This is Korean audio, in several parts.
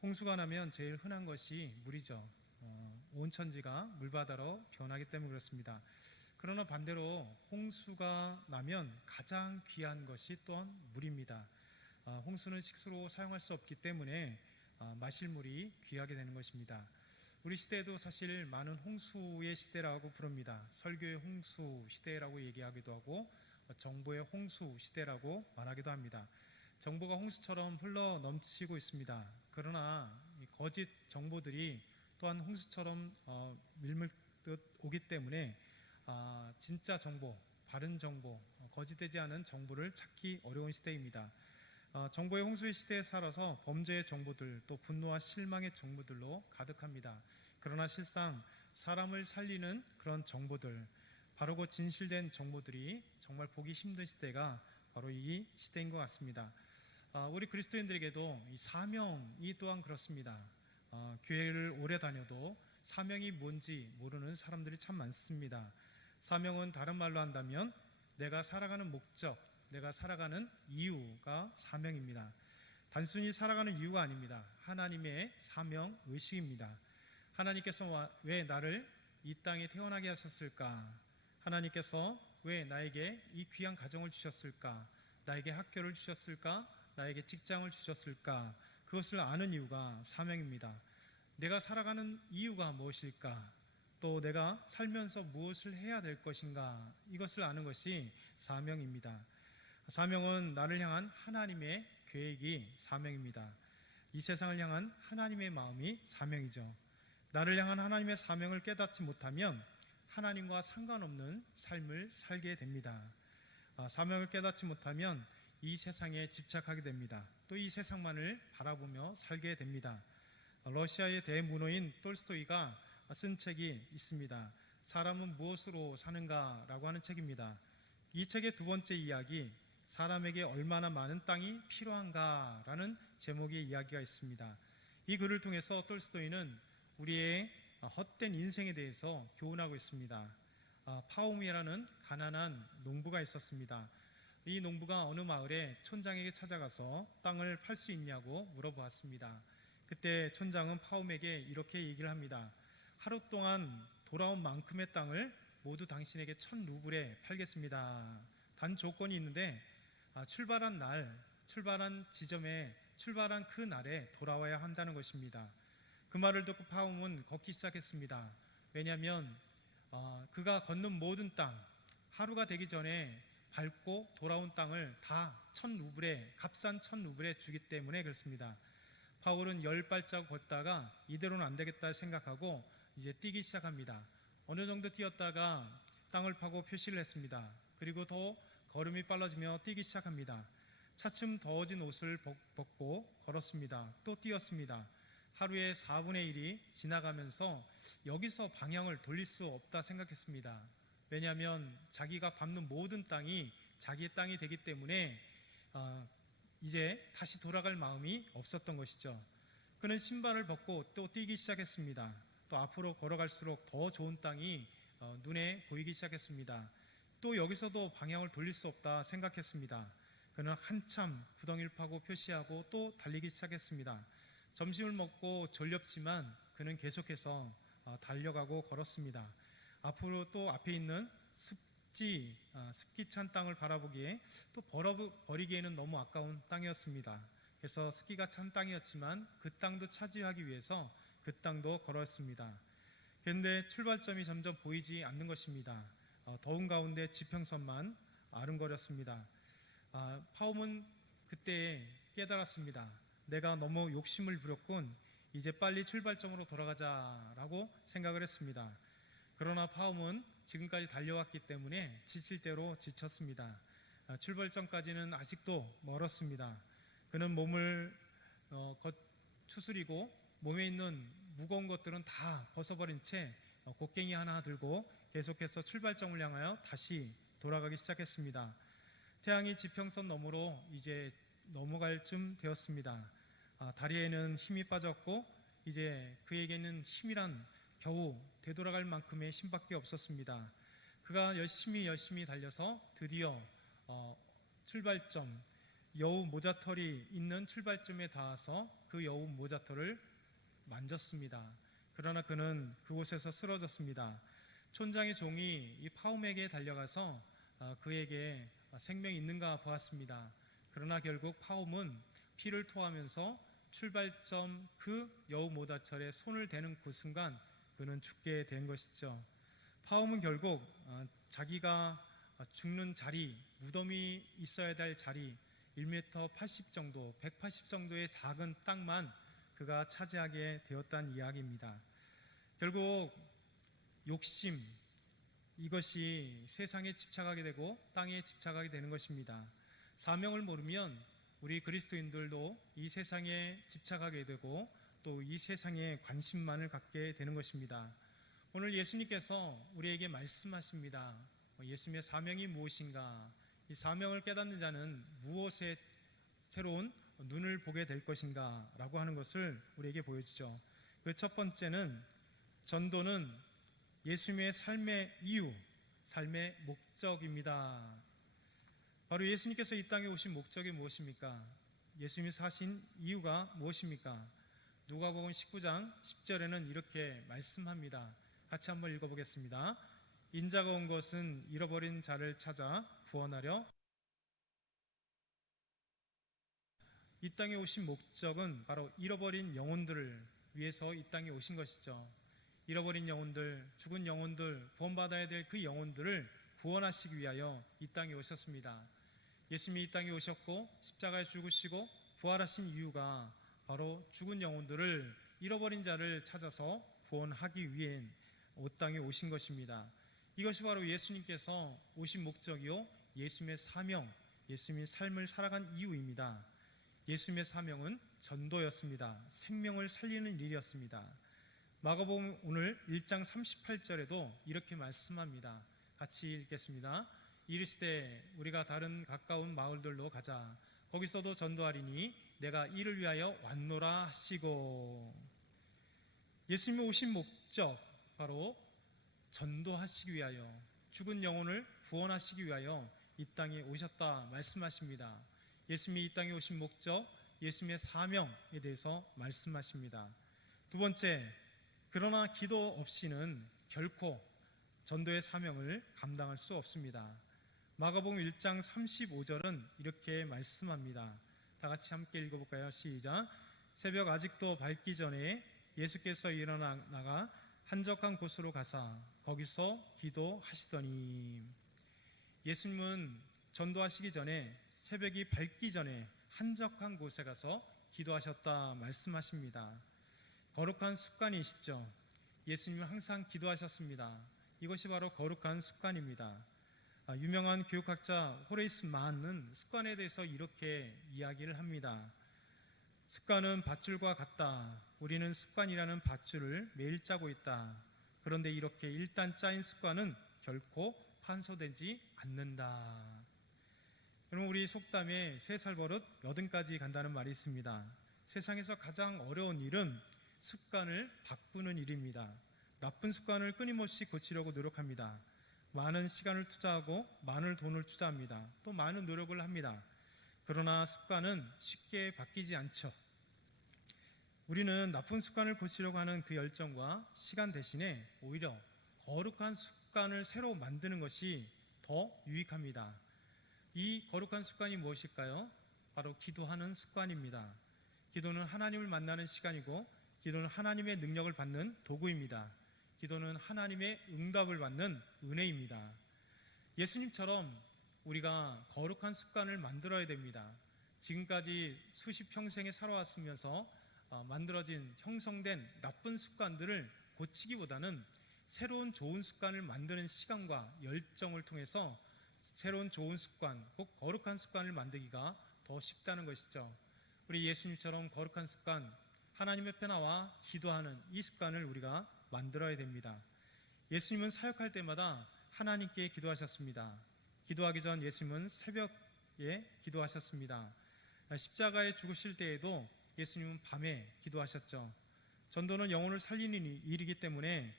홍수가 나면 제일 흔한 것이 물이죠. 온 천지가 물바다로 변하기 때문에 그렇습니다. 그러나 반대로 홍수가 나면 가장 귀한 것이 또한 물입니다. 홍수는 식수로 사용할 수 없기 때문에 마실 물이 귀하게 되는 것입니다. 우리 시대에도 사실 많은 홍수의 시대라고 부릅니다. 설교의 홍수 시대라고 얘기하기도 하고 정보의 홍수 시대라고 말하기도 합니다. 정보가 홍수처럼 흘러 넘치고 있습니다. 그러나 거짓 정보들이 또한 홍수처럼 밀물듯 오기 때문에 진짜 정보, 바른 정보, 거짓되지 않은 정보를 찾기 어려운 시대입니다. 정보의 홍수의 시대에 살아서 범죄의 정보들, 또 분노와 실망의 정보들로 가득합니다. 그러나 실상 사람을 살리는 그런 정보들, 바르고 진실된 정보들이 정말 보기 힘든 시대가 바로 이 시대인 것 같습니다. 우리 그리스도인들에게도 이 사명이 또한 그렇습니다. 교회를 오래 다녀도 사명이 뭔지 모르는 사람들이 참 많습니다. 사명은 다른 말로 한다면 내가 살아가는 목적, 내가 살아가는 이유가 사명입니다. 단순히 살아가는 이유가 아닙니다. 하나님의 사명 의식입니다. 하나님께서 왜 나를 이 땅에 태어나게 하셨을까? 하나님께서 왜 나에게 이 귀한 가정을 주셨을까? 나에게 학교를 주셨을까? 나에게 직장을 주셨을까? 그것을 아는 이유가 사명입니다. 내가 살아가는 이유가 무엇일까? 또 내가 살면서 무엇을 해야 될 것인가? 이것을 아는 것이 사명입니다. 사명은 나를 향한 하나님의 계획이 사명입니다. 이 세상을 향한 하나님의 마음이 사명이죠. 나를 향한 하나님의 사명을 깨닫지 못하면 하나님과 상관없는 삶을 살게 됩니다. 사명을 깨닫지 못하면 이 세상에 집착하게 됩니다. 또 이 세상만을 바라보며 살게 됩니다. 러시아의 대문호인 톨스토이가 쓴 책이 있습니다. 사람은 무엇으로 사는가? 라고 하는 책입니다. 이 책의 두 번째 이야기, 사람에게 얼마나 많은 땅이 필요한가? 라는 제목의 이야기가 있습니다. 이 글을 통해서 톨스토이는 우리의 헛된 인생에 대해서 교훈하고 있습니다. 파움이라는 가난한 농부가 있었습니다. 이 농부가 어느 마을에 촌장에게 찾아가서 땅을 팔 수 있냐고 물어보았습니다. 그때 촌장은 파움에게 이렇게 얘기를 합니다. 하루 동안 돌아온 만큼의 땅을 모두 당신에게 1,000루블에 팔겠습니다. 단 조건이 있는데 출발한 지점에 출발한 그 날에 돌아와야 한다는 것입니다. 그 말을 듣고 파움은 걷기 시작했습니다. 왜냐하면 그가 걷는 모든 땅, 하루가 되기 전에 밟고 돌아온 땅을 다 1,000루블에, 값싼 1,000루블에 주기 때문에 그렇습니다. 파울은 10발자국 걷다가 이대로는 안 되겠다 생각하고 이제 뛰기 시작합니다. 어느 정도 뛰었다가 땅을 파고 표시를 했습니다. 그리고 더 걸음이 빨라지며 뛰기 시작합니다. 차츰 더워진 옷을 벗고 걸었습니다. 또 뛰었습니다. 하루의 4분의 1이 지나가면서 여기서 방향을 돌릴 수 없다 생각했습니다. 왜냐하면 자기가 밟는 모든 땅이 자기의 땅이 되기 때문에 이제 다시 돌아갈 마음이 없었던 것이죠. 그는 신발을 벗고 또 뛰기 시작했습니다. 또 앞으로 걸어갈수록 더 좋은 땅이 눈에 보이기 시작했습니다. 또 여기서도 방향을 돌릴 수 없다 생각했습니다. 그는 한참 구덩이를 파고 표시하고 또 달리기 시작했습니다. 점심을 먹고 졸렸지만 그는 계속해서 달려가고 걸었습니다. 앞으로 또 앞에 있는 습기 찬 땅을 바라보기에 또 버리기에는 너무 아까운 땅이었습니다. 그래서 습기가 찬 땅이었지만 그 땅도 차지하기 위해서 그 땅도 걸었습니다. 그런데 출발점이 점점 보이지 않는 것입니다. 더운 가운데 지평선만 아른거렸습니다. 파움은 그때 깨달았습니다. 내가 너무 욕심을 부렸군. 이제 빨리 출발점으로 돌아가자라고 생각을 했습니다. 그러나 파움은 지금까지 달려왔기 때문에 지칠 대로 지쳤습니다. 출발점까지는 아직도 멀었습니다. 그는 몸을 추스리고 몸에 있는 무거운 것들은 다 벗어버린 채 곡괭이 하나 들고 계속해서 출발점을 향하여 다시 돌아가기 시작했습니다. 태양이 지평선 너머로 이제 넘어갈 쯤 되었습니다. 다리에는 힘이 빠졌고 이제 그에게는 힘이란 겨우 되돌아갈 만큼의 힘밖에 없었습니다. 그가 열심히 달려서 드디어 출발점, 여우 모자털이 있는 출발점에 닿아서 그 여우 모자털을 만졌습니다. 그러나 그는 그곳에서 쓰러졌습니다. 촌장의 종이 이 파움에게 달려가서 그에게 생명이 있는가 보았습니다. 그러나 결국 파움은 피를 토하면서 출발점 그 여우 모자털에 손을 대는 그 순간 그는 죽게 된 것이죠. 파움은 결국 자기가 죽는 자리, 무덤이 있어야 될 자리 1m 80 정도, 180 정도의 작은 땅만 그가 차지하게 되었다는 이야기입니다. 결국 욕심, 이것이 세상에 집착하게 되고 땅에 집착하게 되는 것입니다. 사명을 모르면 우리 그리스도인들도 이 세상에 집착하게 되고 또 이 세상에 관심만을 갖게 되는 것입니다. 오늘 예수님께서 우리에게 말씀하십니다. 예수님의 사명이 무엇인가? 이 사명을 깨닫는 자는 무엇에 새로운 눈을 보게 될 것인가? 라고 하는 것을 우리에게 보여주죠. 그 첫 번째는 전도는 예수님의 삶의 이유, 삶의 목적입니다. 바로 예수님께서 이 땅에 오신 목적이 무엇입니까? 예수님이 사신 이유가 무엇입니까? 누가복음 19장 10절에는 이렇게 말씀합니다. 같이 한번 읽어보겠습니다. 인자가 온 것은 잃어버린 자를 찾아 구원하려. 이 땅에 오신 목적은 바로 잃어버린 영혼들을 위해서 이 땅에 오신 것이죠. 잃어버린 영혼들, 죽은 영혼들, 구원받아야 될 그 영혼들을 구원하시기 위하여 이 땅에 오셨습니다. 예수님이 이 땅에 오셨고 십자가에 죽으시고 부활하신 이유가 바로 죽은 영혼들을, 잃어버린 자를 찾아서 구원하기 위해 이 땅에 오신 것입니다. 이것이 바로 예수님께서 오신 목적이요 예수님의 사명, 예수님의 삶을 살아간 이유입니다. 예수님의 사명은 전도였습니다. 생명을 살리는 일이었습니다. 마가복음 오늘 1장 38절에도 이렇게 말씀합니다. 같이 읽겠습니다. 이르시되 우리가 다른 가까운 마을들로 가자. 거기서도 전도하리니 내가 이를 위하여 왔노라 하시고. 예수님이 오신 목적 바로 전도하시기 위하여, 죽은 영혼을 구원하시기 위하여 이 땅에 오셨다 말씀하십니다. 예수님이 이 땅에 오신 목적, 예수님의 사명에 대해서 말씀하십니다. 두 번째, 그러나 기도 없이는 결코 전도의 사명을 감당할 수 없습니다. 마가복음 1장 35절은 이렇게 말씀합니다. 다 같이 함께 읽어볼까요? 시작. 새벽 아직도 밝기 전에 예수께서 일어나 나가 한적한 곳으로 가사 거기서 기도하시더니. 예수님은 전도하시기 전에 새벽이 밝기 전에 한적한 곳에 가서 기도하셨다 말씀하십니다. 거룩한 습관이시죠. 예수님은 항상 기도하셨습니다. 이것이 바로 거룩한 습관입니다. 유명한 교육학자 호레이스 만은 습관에 대해서 이렇게 이야기를 합니다. 습관은 밧줄과 같다. 우리는 습관이라는 밧줄을 매일 짜고 있다. 그런데 이렇게 일단 짜인 습관은 결코 판소되지 않는다. 여러분, 우리 속담에 3살 버릇 80까지 간다는 말이 있습니다. 세상에서 가장 어려운 일은 습관을 바꾸는 일입니다. 나쁜 습관을 끊임없이 고치려고 노력합니다. 많은 시간을 투자하고 많은 돈을 투자합니다. 또 많은 노력을 합니다. 그러나 습관은 쉽게 바뀌지 않죠. 우리는 나쁜 습관을 고치려고 하는 그 열정과 시간 대신에 오히려 거룩한 습관을 새로 만드는 것이 더 유익합니다. 이 거룩한 습관이 무엇일까요? 바로 기도하는 습관입니다. 기도는 하나님을 만나는 시간이고, 기도는 하나님의 능력을 받는 도구입니다. 기도는 하나님의 응답을 받는 은혜입니다. 예수님처럼 우리가 거룩한 습관을 만들어야 됩니다. 지금까지 수십 평생에 살아왔으면서 만들어진, 형성된 나쁜 습관들을 고치기보다는 새로운 좋은 습관을 만드는 시간과 열정을 통해서 새로운 좋은 습관, 꼭 거룩한 습관을 만들기가 더 쉽다는 것이죠. 우리 예수님처럼 거룩한 습관, 하나님 앞에 나와 기도하는 이 습관을 우리가 만들어야 됩니다. 예수님은 사역할 때마다 하나님께 기도하셨습니다. 기도하기 전 예수님은 새벽에 기도하셨습니다. 십자가에 죽으실 때에도 예수님은 밤에 기도하셨죠. 전도는 영혼을 살리는 일이기 때문에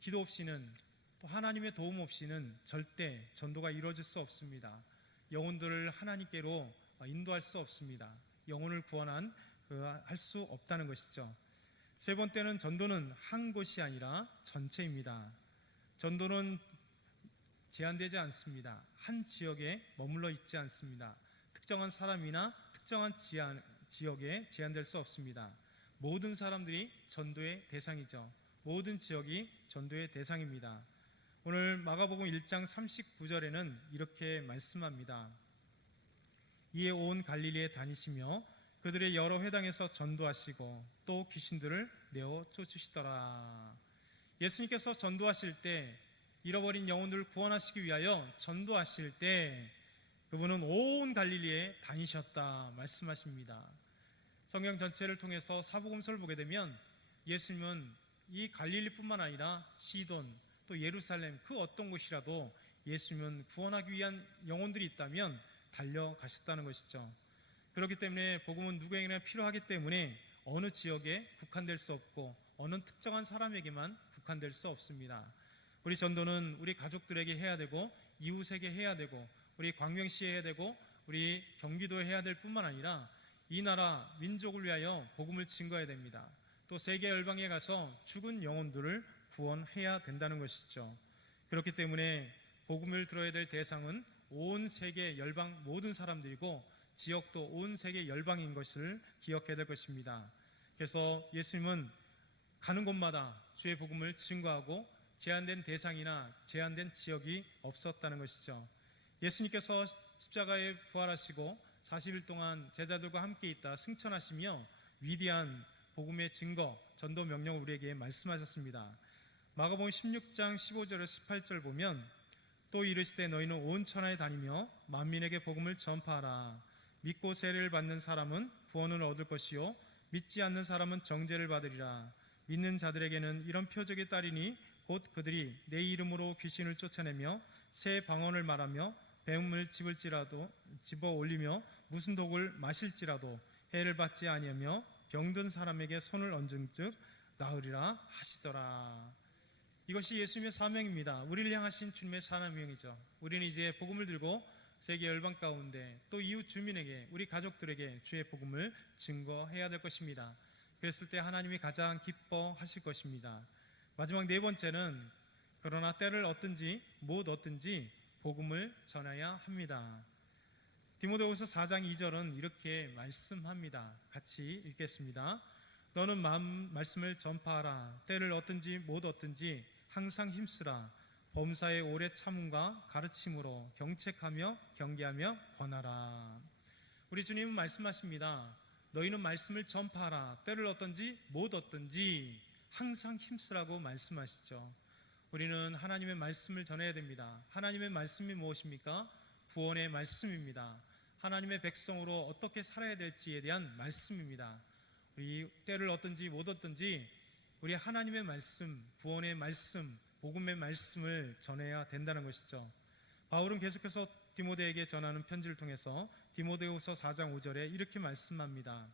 기도 없이는, 또 하나님의 도움 없이는 절대 전도가 이루어질 수 없습니다. 영혼들을 하나님께로 인도할 수 없습니다. 영혼을 구원한 할 수 없다는 것이죠. 세 번째는 전도는 한 곳이 아니라 전체입니다. 전도는 제한되지 않습니다. 한 지역에 머물러 있지 않습니다. 특정한 사람이나 특정한 지역에 제한될 수 없습니다. 모든 사람들이 전도의 대상이죠. 모든 지역이 전도의 대상입니다. 오늘 마가복음 1장 39절에는 이렇게 말씀합니다. 이에 온 갈릴리에 다니시며 그들의 여러 회당에서 전도하시고 또 귀신들을 내어 쫓으시더라. 예수님께서 전도하실 때, 잃어버린 영혼들을 구원하시기 위하여 전도하실 때 그분은 온 갈릴리에 다니셨다 말씀하십니다. 성경 전체를 통해서 사복음서를 보게 되면 예수님은 이 갈릴리뿐만 아니라 시돈 또 예루살렘 그 어떤 곳이라도 예수님은 구원하기 위한 영혼들이 있다면 달려가셨다는 것이죠. 그렇기 때문에 복음은 누구에게나 필요하기 때문에 어느 지역에 국한될 수 없고 어느 특정한 사람에게만 국한될 수 없습니다. 우리 전도는 우리 가족들에게 해야 되고 이웃에게 해야 되고 우리 광명시에 해야 되고 우리 경기도에 해야 될 뿐만 아니라 이 나라 민족을 위하여 복음을 증거해야 됩니다. 또 세계 열방에 가서 죽은 영혼들을 구원해야 된다는 것이죠. 그렇기 때문에 복음을 들어야 될 대상은 온 세계 열방 모든 사람들이고 지역도 온 세계 열방인 것을 기억해야 될 것입니다. 그래서 예수님은 가는 곳마다 주의 복음을 증거하고 제한된 대상이나 제한된 지역이 없었다는 것이죠. 예수님께서 십자가에 부활하시고 40일 동안 제자들과 함께 있다 승천하시며 위대한 복음의 증거, 전도 명령을 우리에게 말씀하셨습니다. 마가복음 16장 15절에서 18절 보면 또 이르시되 너희는 온 천하에 다니며 만민에게 복음을 전파하라. 믿고 세례를 받는 사람은 구원을 얻을 것이요 믿지 않는 사람은 정죄를 받으리라. 믿는 자들에게는 이런 표적이 따르니 곧 그들이 내 이름으로 귀신을 쫓아내며 새 방언을 말하며 뱀을 집어 올리며 무슨 독을 마실지라도 해를 받지 아니하며 병든 사람에게 손을 얹은즉 나으리라 하시더라. 이것이 예수님의 사명입니다. 우리를 향하신 주님의 사명이죠. 우리는 이제 복음을 들고 세계 열방 가운데 또 이웃 주민에게 우리 가족들에게 주의 복음을 증거해야 될 것입니다. 그랬을 때 하나님이 가장 기뻐하실 것입니다. 마지막 네 번째는 그러나 때를 얻든지 못 얻든지 복음을 전해야 합니다. 디모데후서 4장 2절은 이렇게 말씀합니다. 같이 읽겠습니다. 너는 말씀을 전파하라. 때를 얻든지 못 얻든지 항상 힘쓰라. 범사의 오래 참음과 가르침으로 경책하며 경계하며 권하라. 우리 주님은 말씀하십니다. 너희는 말씀을 전파하라. 때를 얻든지 못 얻든지 항상 힘쓰라고 말씀하시죠. 우리는 하나님의 말씀을 전해야 됩니다. 하나님의 말씀이 무엇입니까? 구원의 말씀입니다. 하나님의 백성으로 어떻게 살아야 될지에 대한 말씀입니다. 우리 때를 얻든지 못 얻든지 우리 하나님의 말씀, 구원의 말씀, 복음의 말씀을 전해야 된다는 것이죠. 바울은 계속해서 디모데에게 전하는 편지를 통해서 디모데후서 4장 5절에 이렇게 말씀합니다.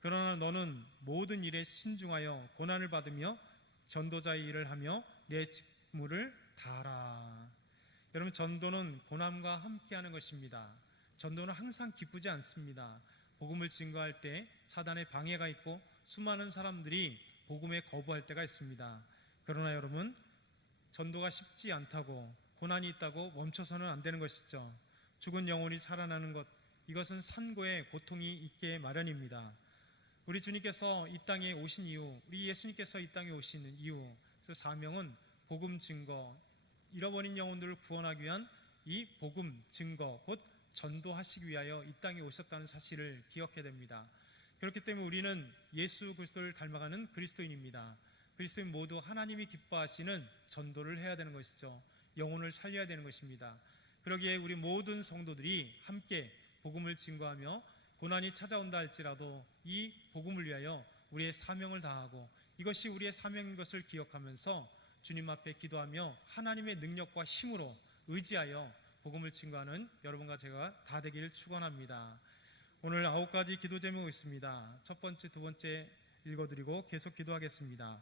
그러나 너는 모든 일에 신중하여 고난을 받으며 전도자의 일을 하며 내 직무를 다하라. 여러분, 전도는 고난과 함께하는 것입니다. 전도는 항상 기쁘지 않습니다. 복음을 증거할 때 사단의 방해가 있고 수많은 사람들이 복음에 거부할 때가 있습니다. 그러나 여러분, 전도가 쉽지 않다고 고난이 있다고 멈춰서는 안 되는 것이죠. 죽은 영혼이 살아나는 것, 이것은 산고의 고통이 있게 마련입니다. 우리 주님께서 이 땅에 오신 이유, 우리 예수님께서 이 땅에 오시는 이유, 그 사명은 복음 증거, 잃어버린 영혼들을 구원하기 위한 이 복음 증거, 곧 전도하시기 위하여 이 땅에 오셨다는 사실을 기억해야 됩니다. 그렇기 때문에 우리는 예수 그리스도를 닮아가는 그리스도인입니다. 그리스도인 모두 하나님이 기뻐하시는 전도를 해야 되는 것이죠. 영혼을 살려야 되는 것입니다. 그러기에 우리 모든 성도들이 함께 복음을 증거하며 고난이 찾아온다 할지라도 이 복음을 위하여 우리의 사명을 다하고 이것이 우리의 사명인 것을 기억하면서 주님 앞에 기도하며 하나님의 능력과 힘으로 의지하여 복음을 증거하는 여러분과 제가 다 되기를 축원합니다. 오늘 9가지 기도 제목이 있습니다. 첫 번째, 두 번째 읽어드리고 계속 기도하겠습니다.